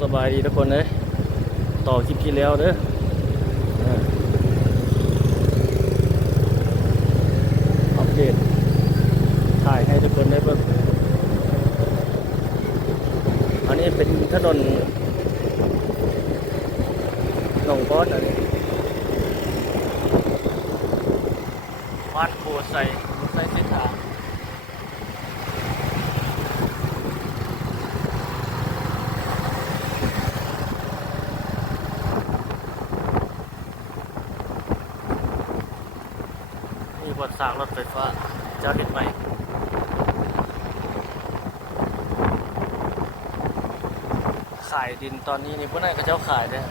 สบายดีทุกคนเลยต่อคลิปที่แล้วเด้ออัปเดตถ่ายให้ทุกคนได้เบิ่งอันนี้เป็นถนนหนองบอสอันนี้บ้านโพไซเส้นทางมีบทสร้างรถไฟฟ้าเจ้าเห็นไหมขายดินตอนนี้นี่พวกนั้นก็เจ้าขายเนี่ย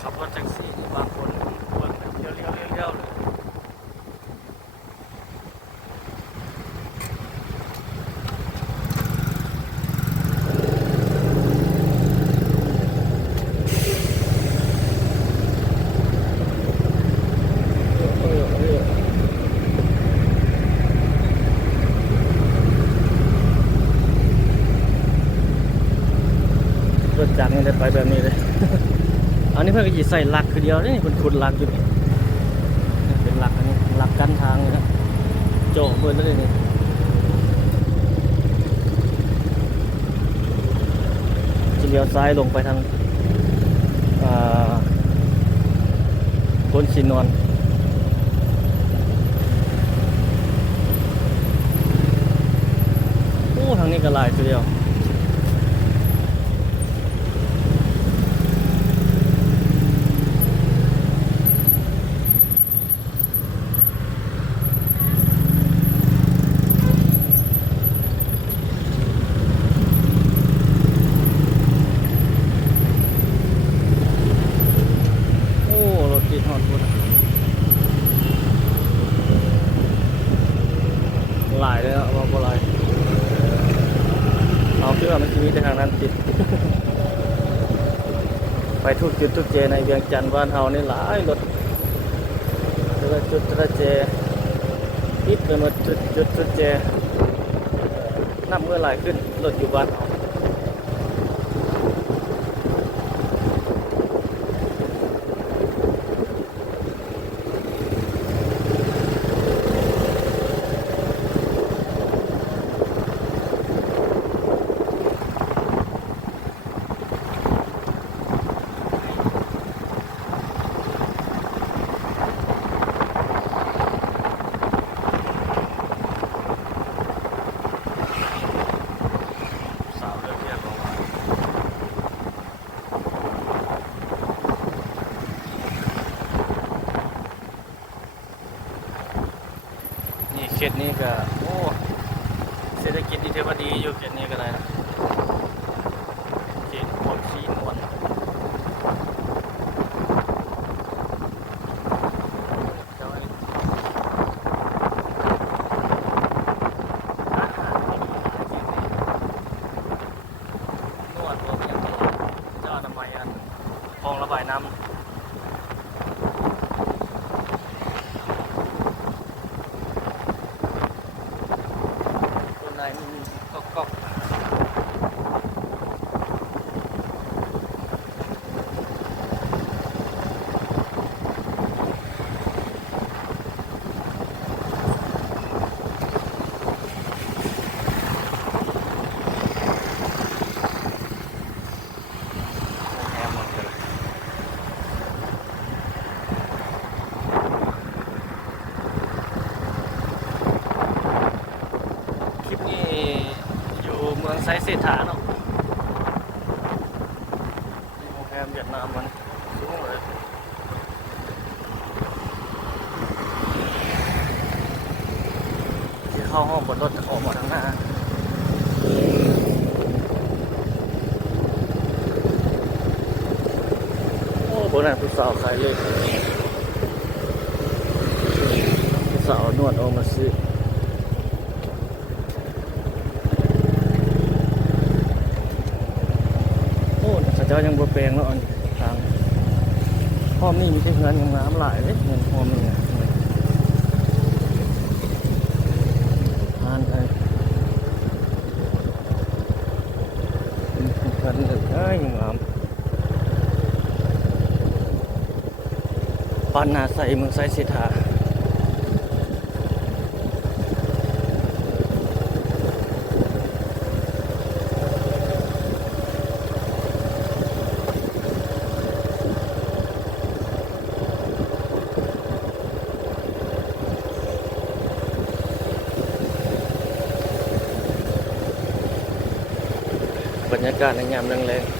ขับรถแท็กซี่บางคนปวดแบบเลี้ยวเลยรถจักรนี่จะไปแบบนี้เลย อันนี้เพื่อนก็จะใส่หลักคือเดียวนี่เป็นขุดหลักอยู่นี่เป็นหลักอันนี้หลักกั้นทางเลยนะโจ้เบิร์ดเลยนี่จะเลี้ยวซ้ายลงไปทางพ้นชินนวลโอ้ทางนี้ก็หลายทีเดียวติดหอดพุ่นหลายเลยอ่ะว่าบ่หลายเอาคือว่ามันจะมีแต่ทางนั้นติด ไปทุกจุดทุกเจในเวียงจันทร์บ้านเฮานี่หลายรถแต่ละจุดแต่ละเจติดไปหมดจุดเจน้ำเมื่อไหลขึ้นรถอยู่บ้านเฮาเขตนี้ก็โอ้เศรษฐกิจดีเทวดีอยู่เขตนี้ก็ได้นะเขตโพนชีนวลนวดรวมอย่างเจ้าอนามัยอันคลองระบายน้ำก็คลิปนี้อยู่เมืองไซเซถาเนาะโรงแรมเวียดนามมันสูงเลยที่เข้าห้องบนรถจะออกมาทางหน้าโอ้โหนั่นผู้สาวขายเลย สาวนวดออกมาซื้อโอ้เขาเจ้ายังบ่แปลงแล้วอันทางห้อมนี่มีแต่เงินงามๆหลายเลยเงินห้อมนี่นะทานไปเป็นพันเลยงามปานนาใส่เมืองไซสิทธาบรรยากาศในยามแรงๆ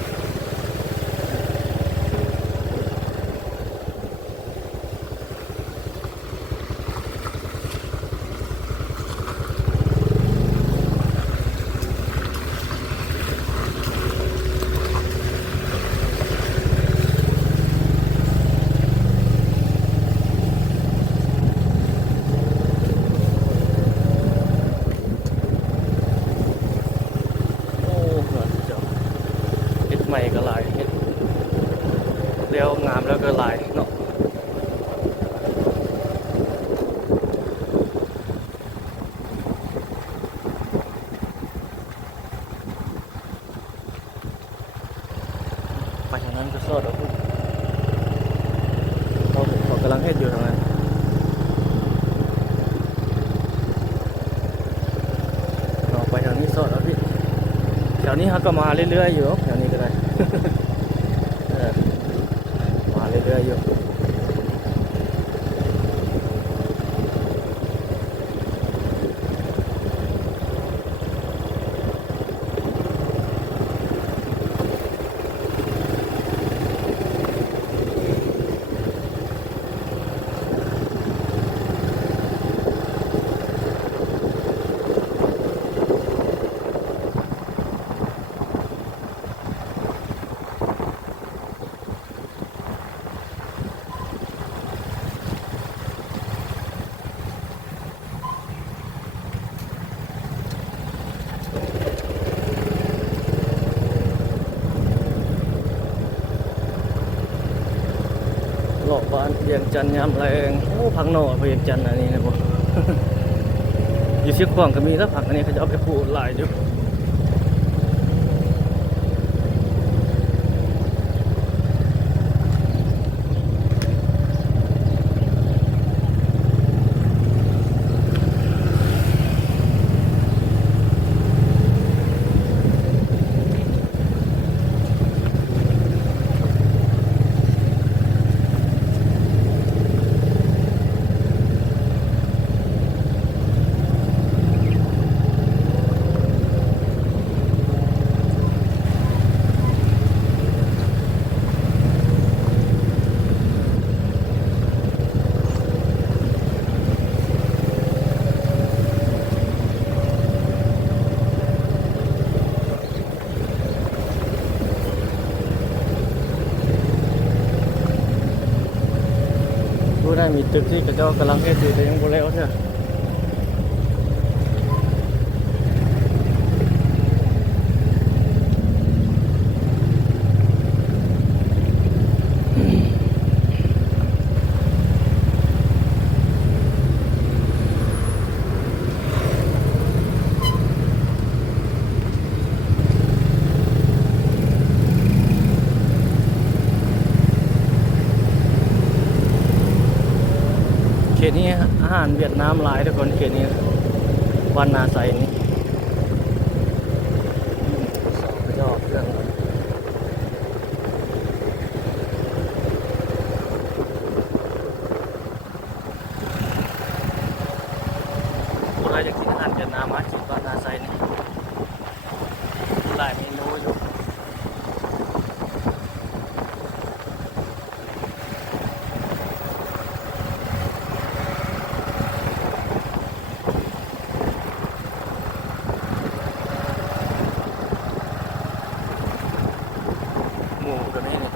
โอ้เงินเจ้าเฮ็ดใหม่ก็หลายเฮ็ดเลี้ยวงามแล้วก็หลายเนาะไปทางนั้นก็สอดเอาพุ่นเขากำลังเฮ็ดอยู่ทางนั้นเราไปทางนี้สอดเอาพี่แถวนี้เขาก็มาเรื่อยๆอยู่แถวนี้ก็ได้ เออมาเรื่อยๆอยู่หลอกบ้านเวียงจันทน์ยามแรงโอ้ผักหน่อเวียงจันทน์อันนี้นะบ่ อยู่เชียงของก็มีแล้วผักอันนี้เขาจะเอาไปปลูกหลายอยู่รู้ได้มีตึกที่เขาเจ้ากำลังเฮ็ดอยู่แต่ยังบ่แล้วใช่เขตนี้อาหารเวียดนามหลายทุกคนเขตนี้วันนาใสนี่เขาจะออกเครื่องผู้ใดอยากกินอาหารเวียดนามมากินวันนาใสนี่หลายเมนูอยู่หมูตัวนี้นี่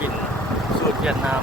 กินสูตรเวียดนาม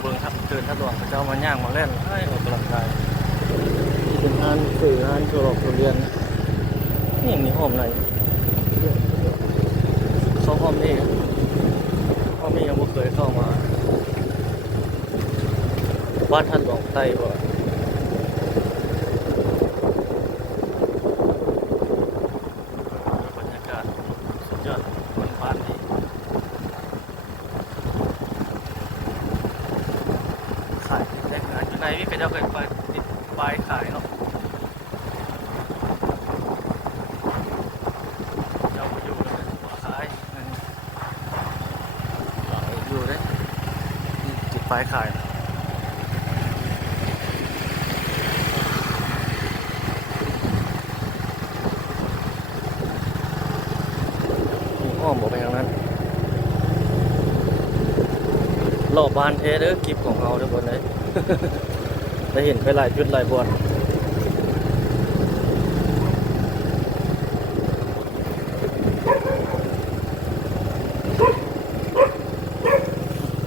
เบิ่งครับเดินทะลวงพระเจ้ามาย่างมาเล่นให้ออกกำลังกายนี่เป็นงานสื่องานโชว์โรงเรียนนี่มีห้องไหนเข้าห้องนี่ห้องนี้ยังไม่เคยเข้ามาบ้านท่านหลวงไต้บ่บรรยากาศสุดยอดบ้านดีขายได้ขนาดอยู่ในนี่เป็นเจ้าเคยไปติดป้ายขายเนาะเจ้าอยู่เลยขายอยู่ได้ติดป้ายขายอ้อมออกไปทางนั้นรอบบ้านเทเด้อคลิปของเราทุกคนเลย ได้เห็นไปหลายจุดหลายบอน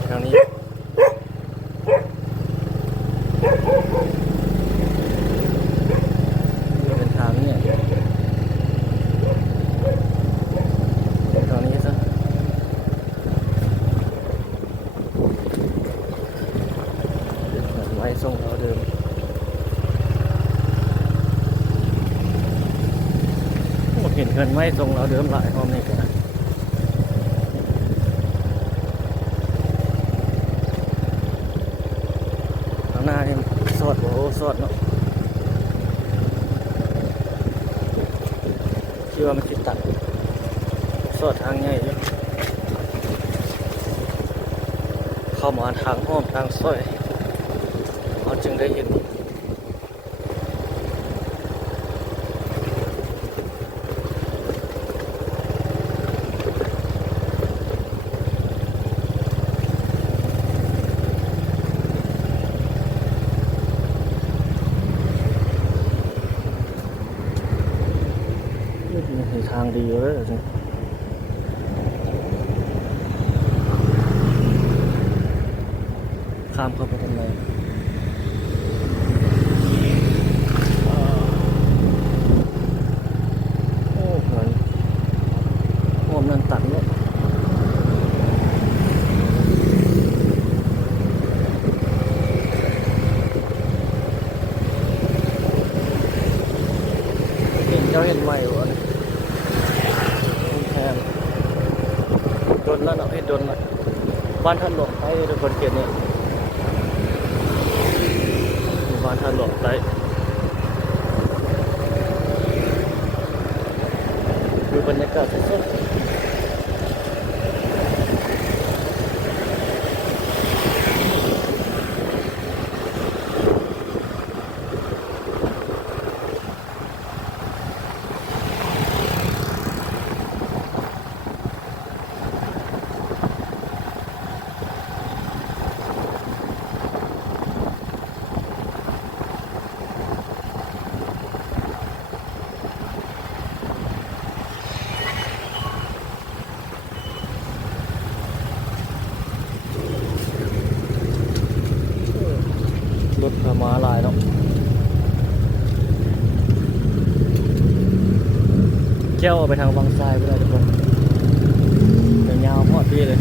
ทางนี้เป็นทางเนี่ยทางนี้ซะไว้ส่งเราเดิมเห็นเงินไว้ส่งเราเดิมหลายห้องนี่กันนะข้างหน้านี่สอดโอ้สอดเนาะคิดว่ามันติดตัดสอดทางใหญ่อยู่เข้ามาทางห้อมทางซอยเราจึงได้เห็นนี่ทางดีเลยข้ามเข้าไปทำไมโอ้เหมือนห้อมนั่นตัดเนาะเห็นเจ้าเห็นไหมวะแทนโดนแล้วเนาะให้โดนละบ้านท่านหลวงไต้ทุกคนเกียรติเนี่ยบ้านท่านหลวงไต้ดูบรรยากาศสดรถมาลายเนาะแก้วไปทางวังทรายไปเลยทุกคนแต่ยาวพอดพี่เลย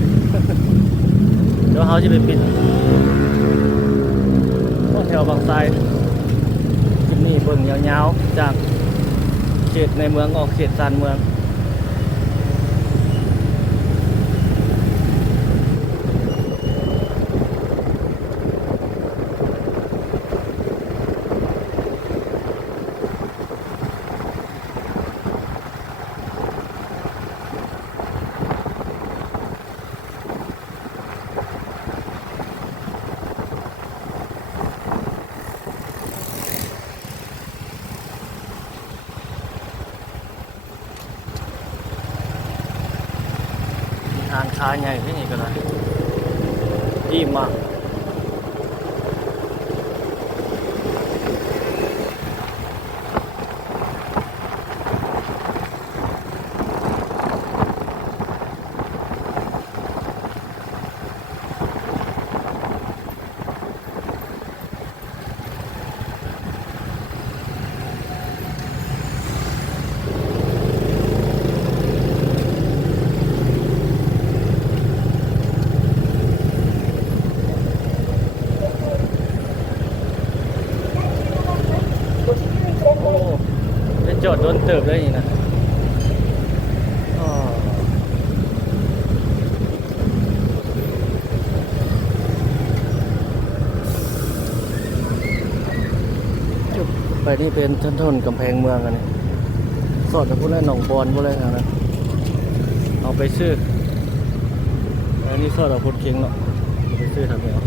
เดี๋ยวเขาจะไปปิดต้นแถววังทรายจุดนี้เบิ่งยาวๆจากเขตในเมืองออกเขตชานเมืองทานค้าใหญ่ที่นี่ก็ได้ดีมาก เติบได้นี่นะอ้อจุ๊บไปนี่เป็นถนนกำแพงเมืองอันนี้สอดกับพวกนั้นหนองบอนพวกนั้นนะเอาไปซื้ออันนี้สอดกับพวกเคียงเนาะเอาไปซื้อทำไงเอา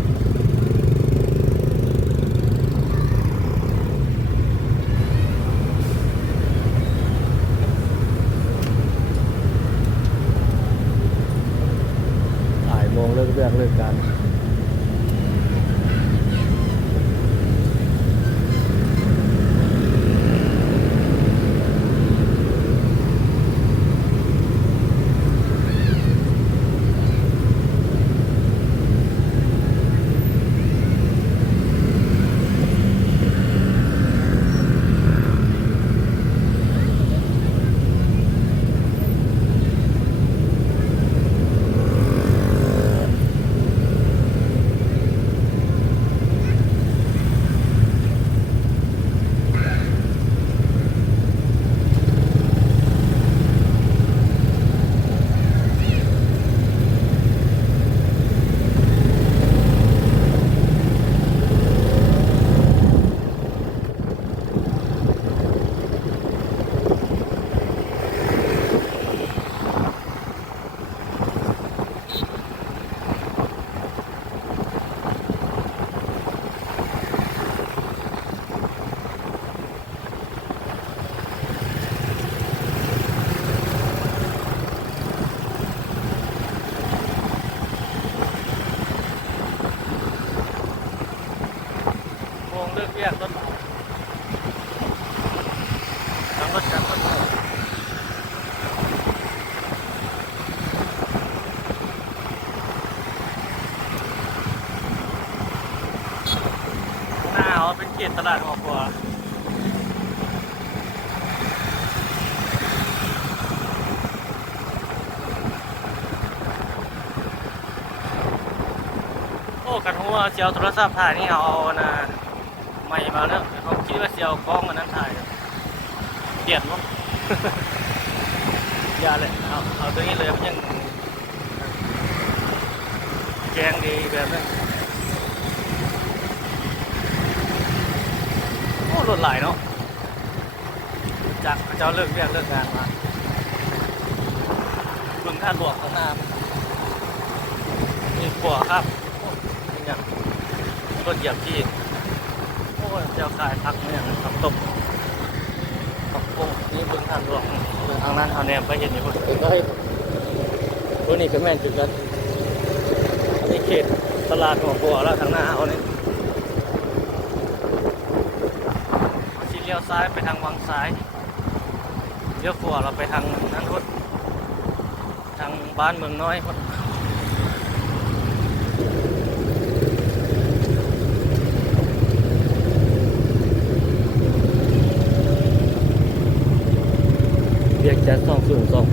โมงเลิกเรื่องเลิกการโมงเลิกเรียกรถทางรถจักรรถหน้าเขาเป็นเขตตลาดหัวขวาโอ้กันหัวเสียวโทรศัพท์ถ่ายนี่เอานะไม่มาแล้วเขาคิดว่าเสียวกล้องอันนั้นถ่ายเปลี่ยนมั้ง อย่าเลยเอาตัวนี้เลยมันยังแกงดีแบบนั้นโอ้รถไหลเนาะจากเจ้าเลิกเรียกเลิกงานมาบึงท่าหลวงข้างหน้ามีขัวครับโอ้ยอย่างรถเหยียบที่โอ้เจ้าขายพักเนี่ยขับตกขับโค้งนี่บึงท่าหลวงทางนั้นเอาแนมไปเห็นอยู่คนก็ให้ตัวนี้ก็แม่นจุดกันอันนี้เขตตลาดหัวบัวแล้วทางหน้าเอาเนี่ยชี้เลี้ยวซ้ายไปทางวังซ้ายเลี้ยวขวาเราไปทางนั้นรถทางบ้านเมืองน้อยคนเรียกแจ๊ส2026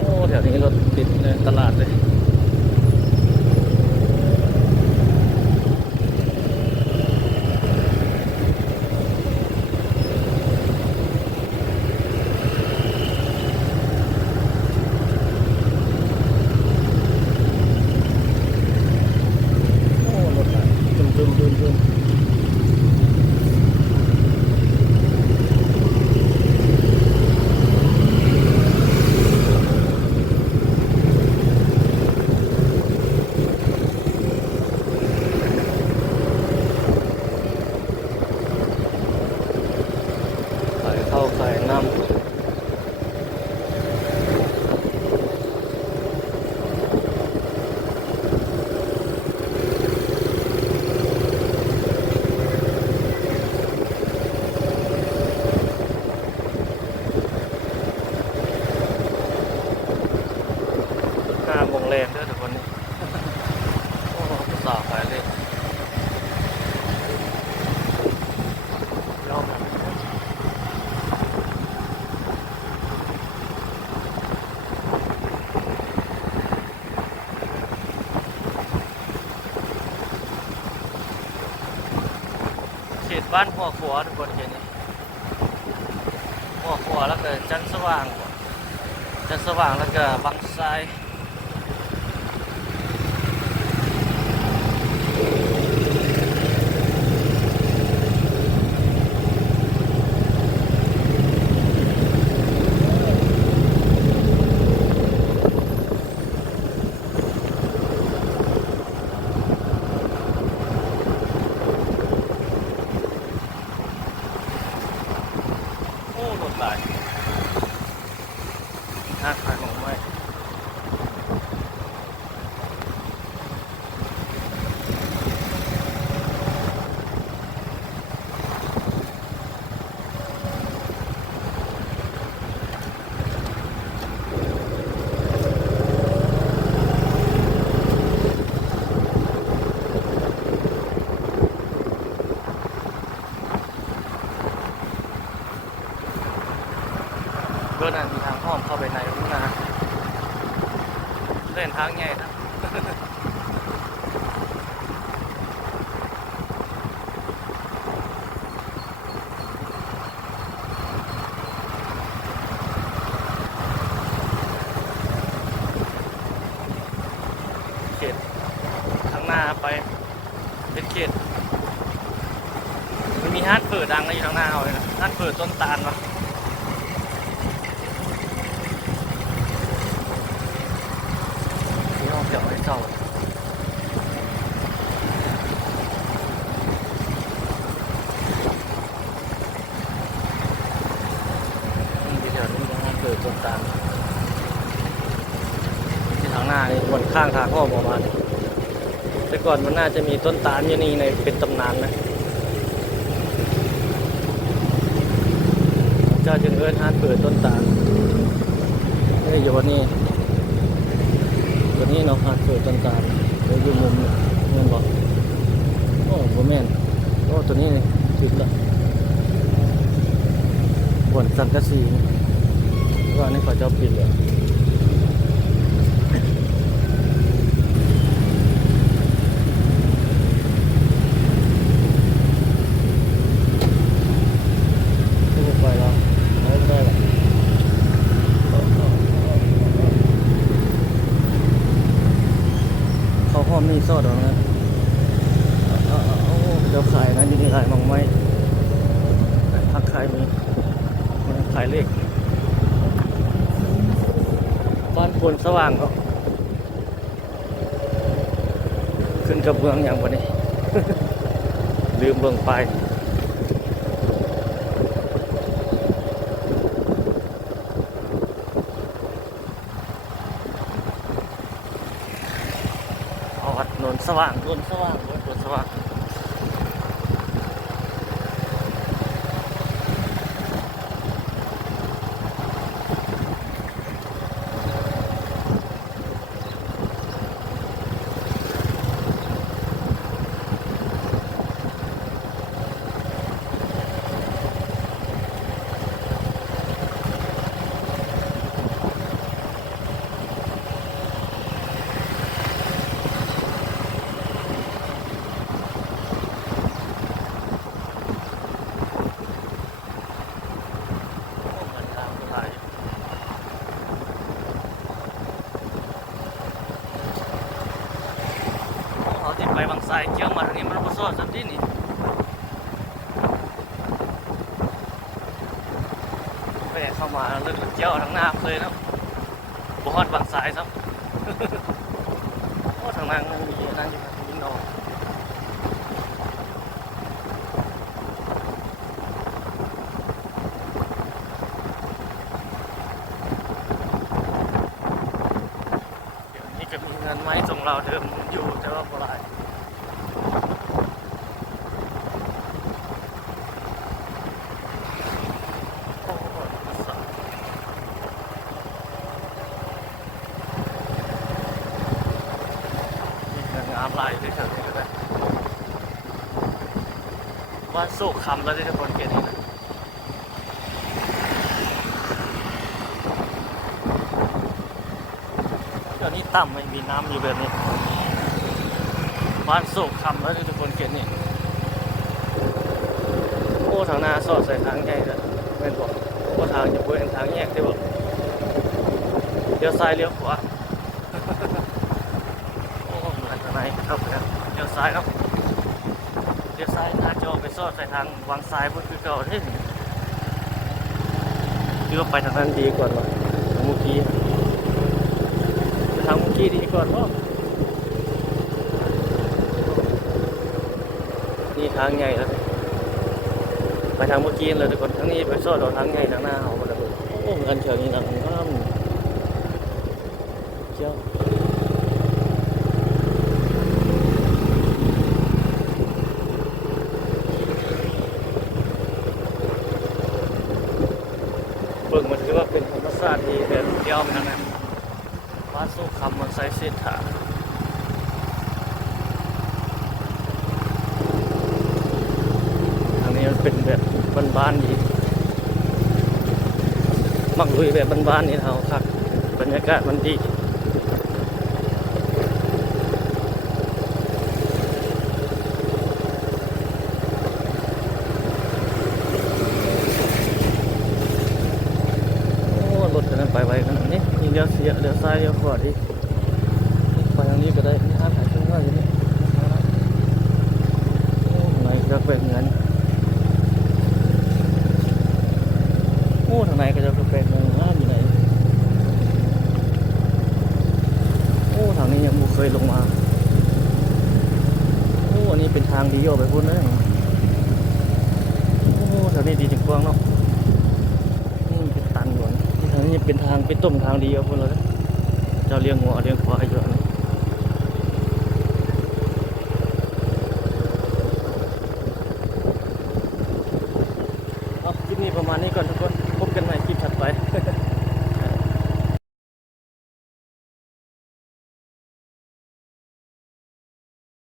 โอ้แถวนี้รถติดในตลาดเลยโอ้รถไหลจุ่มขายข้าวขายน้ำ5 โมงแรงเด้อทุกคนนี่โอ้สาวขายเลยยอมเขตบ้านหัวขวาทุกคนเห็นนี่ หัวแล้วก็จันทร์สว่างจันทร์สว่างแล้วก็บางไทรโอ้รถหลายห้างขายของไม้เพื่อนมีทางห้อมเข้าไปในทุ่งนาเล่นทางใหญ่นะเขตข้างหน้าไปเป็นเขตมันมีห้านเปิดดังอยู่ข้างหน้าเอาเลยนะห้านเปิดต้นตาลวะที่ห้องเกี่ยวไว้เก่าที่แถวนี้ห้านเปิดต้นตาลที่ทางหน้านี่บนข้างทางห้องประมาณแต่ก่อนมันน่าจะมีต้นตาลอยู่นี่ในเป็นตำนานนะเจ้าจึงเอิ้นห้านเปิดต้นตาลนี่อยู่วันนี้ตัวนี้เนาะห้านเปิดต้นตาลเดี๋ยวอยู่มุมเนี่ยเงินบอกโอ้โหแม่นโอ้ตัวนี้ถึงละบนสังกะสีว่านี่เขาจะปิดเลยไปแล้วไม่ได้หรอกเขาห้อมนี่ซอดหรอนะเดี๋ยวขายนะนี่ขายมังไม้ขายผักขายมีขายเลขบ้านคนสว่างเขาขึ้นกับเมืองอย่างวันนี้ ลืมเมืองไปวัดนนสว่างนนสว่างวัดนนสว่างติดไปบางไทรเกี่ยวมาทางนี้มันก็ซอดสันที่นี่ไปเข้ามาเรื่องเกี่ยวทางหน้าเลยนะบฮอดบางไทรครับ โอ้ทางนั้นมันมีนั่นอยู่ครับยิงนอนเดี๋ยวนี้ก็มีเงินไม้ส่งเราเดิมอยู่แต่ว่าบ่ไรงามลายด้วยครับนี่ก็ได้ว่าโศกคำแล้วที่ทุกคนเห็นนี่นะเดี๋ยวนี้ต่ำไม่มีน้ำอยู่แบบนี้บ้านโศกคำแล้วที่ทุกคนเห็นนี่โอ้ทางหน้าสอดใส่ทางใหญ่เลยเป็นบอกโอ้ ก็ทางจะเป็นทางแยกได้บ่เลี้ยวซ้ายเลี้ยวขวาโอ้มาทางไหนครับเลี้ยวซ้ายครับเลี้ยวซ้ายน่าจะออกไปซอดใส่ทางวางซ้ายพุ่นคือเก่าเด้คิดว่าไปทางนั้นดีกว่าทางเมื่อกี้ดีกว่าบ่นี่ทางใหญ่แล้วไปทางเมื่อกี้เลยทุกคนทั้งนี้ไปซอดเอาทางใหญ่ทางหน้าเอาหมดเลยโอ้เหมือนกันเชียวนี่นะเจ้าเบิ่งมันถือว่าเป็นธรรมชาติที่แบบเดียวเหมือนกันนะบ้านสู้คำมันใส่เส้นถาทางนี้มันเป็นแบบบ้านๆดีมักลุยแบบบ้านๆนี่เอาครับบรรยากาศมันดีรถกันนั้นไปไวขนาดนี้นี่เลี้ยวเสียเลี้ยวซ้ายเลี้ยวขวาดิไปทางนี้ก็ได้นี่ห้ามหายช่วงว่าอยู่นี่โอ้ทางไหนจะเป็นเงินโอ้ทางไหนก็จะเป็นเงินห้ามอยู่ไหนโอ้ทางนี้ยังไม่เคยลงมาโอ้อันนี้เป็นทางดีออกไปพุ่นเลยโอ้ทางนี้ดีจริงกว้างเนาะนี่เป็นตันก่อนที่ทางนี้เป็นทางเป็นต้มทางดีเอาพุ่นเลยเจ้าเลี้ยงหัวเลี้ยงควายอยู่